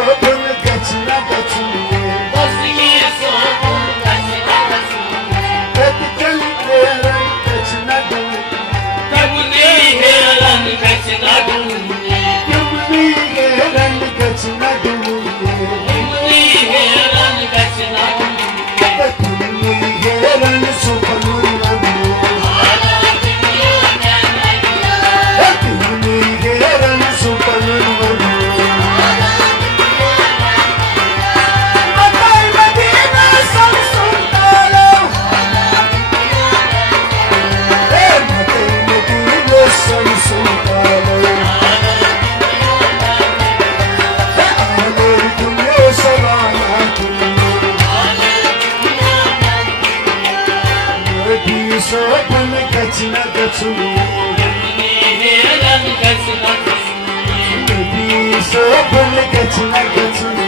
सोबन गचना गचुए दोस्ती सोबन गचना गचुए कल हेरन गचना गचुए कबनी हेरन गचना गचुए कबनी हेरन गचना गचुए कबनी हेरन गचना गचुए कबनी हेरन सोबन सोबन गचना गचुए हेरन गचना गचुए सोबन गचना गचुए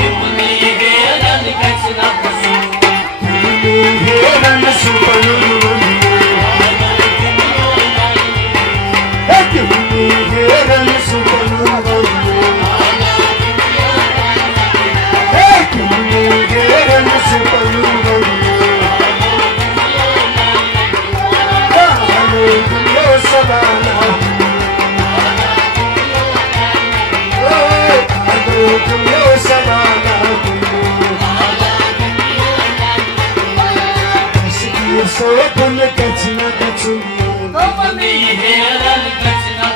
कबनी हेरन गचना गचुए हेरन सोबन हेरन सोबन हेरन सोबन सोबन गचना गचुए कबनी हेरन गचना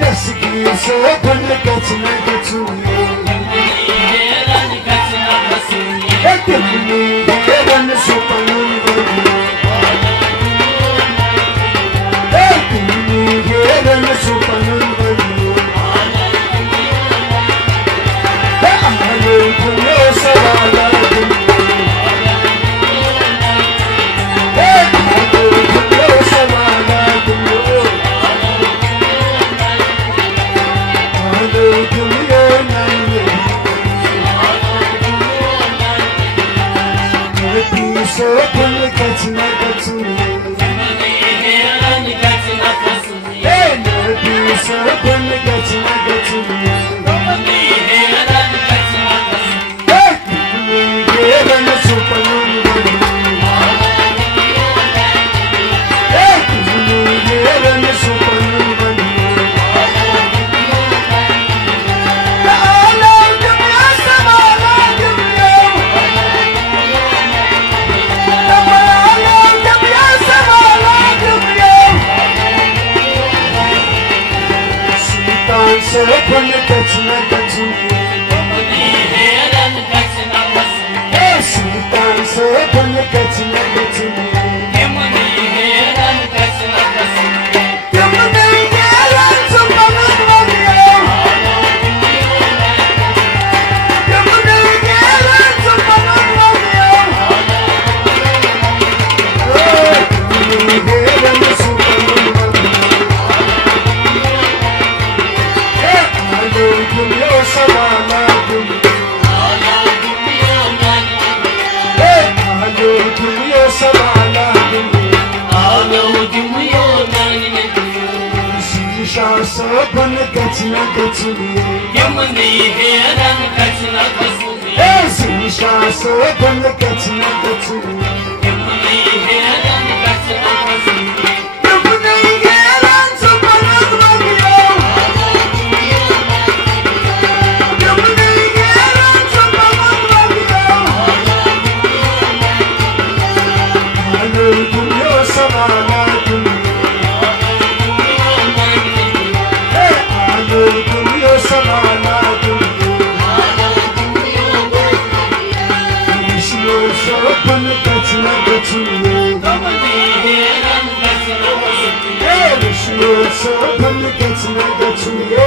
गचुए सोबन गचना गचुए कबनी हेरन गचना गचुए कबनी हेरन सोबन हेरन सोबन सोबन गचना गचुए हेरन गचना गचुए सोबन गचना गचुए कबनी हेरन गचना गचुए हेरन सोबन हेरन सोबन सोबन गचना गचुए कबनी हेरन गचना गचुए सुल्तान सोबन गचना गचुए कबनी हेरन गचना गचुए कबनी हेरन सोबन कबनी हेरन सोबन हेरन सोबन दुनिया समाना दुनिया समाना शीशा सोबन गचना गचुए कबनी हेरन गचना गचुए शीशा सोबन गचना गचुए कबनी हेरन गचना गचुए कबनी हेरन सोबन कबनी हेरन सोबन दुनिया समाना दुनिया समाना सोबन गचना गचुए कबनी हेरन गचना गचुए सोबन गचना गचुए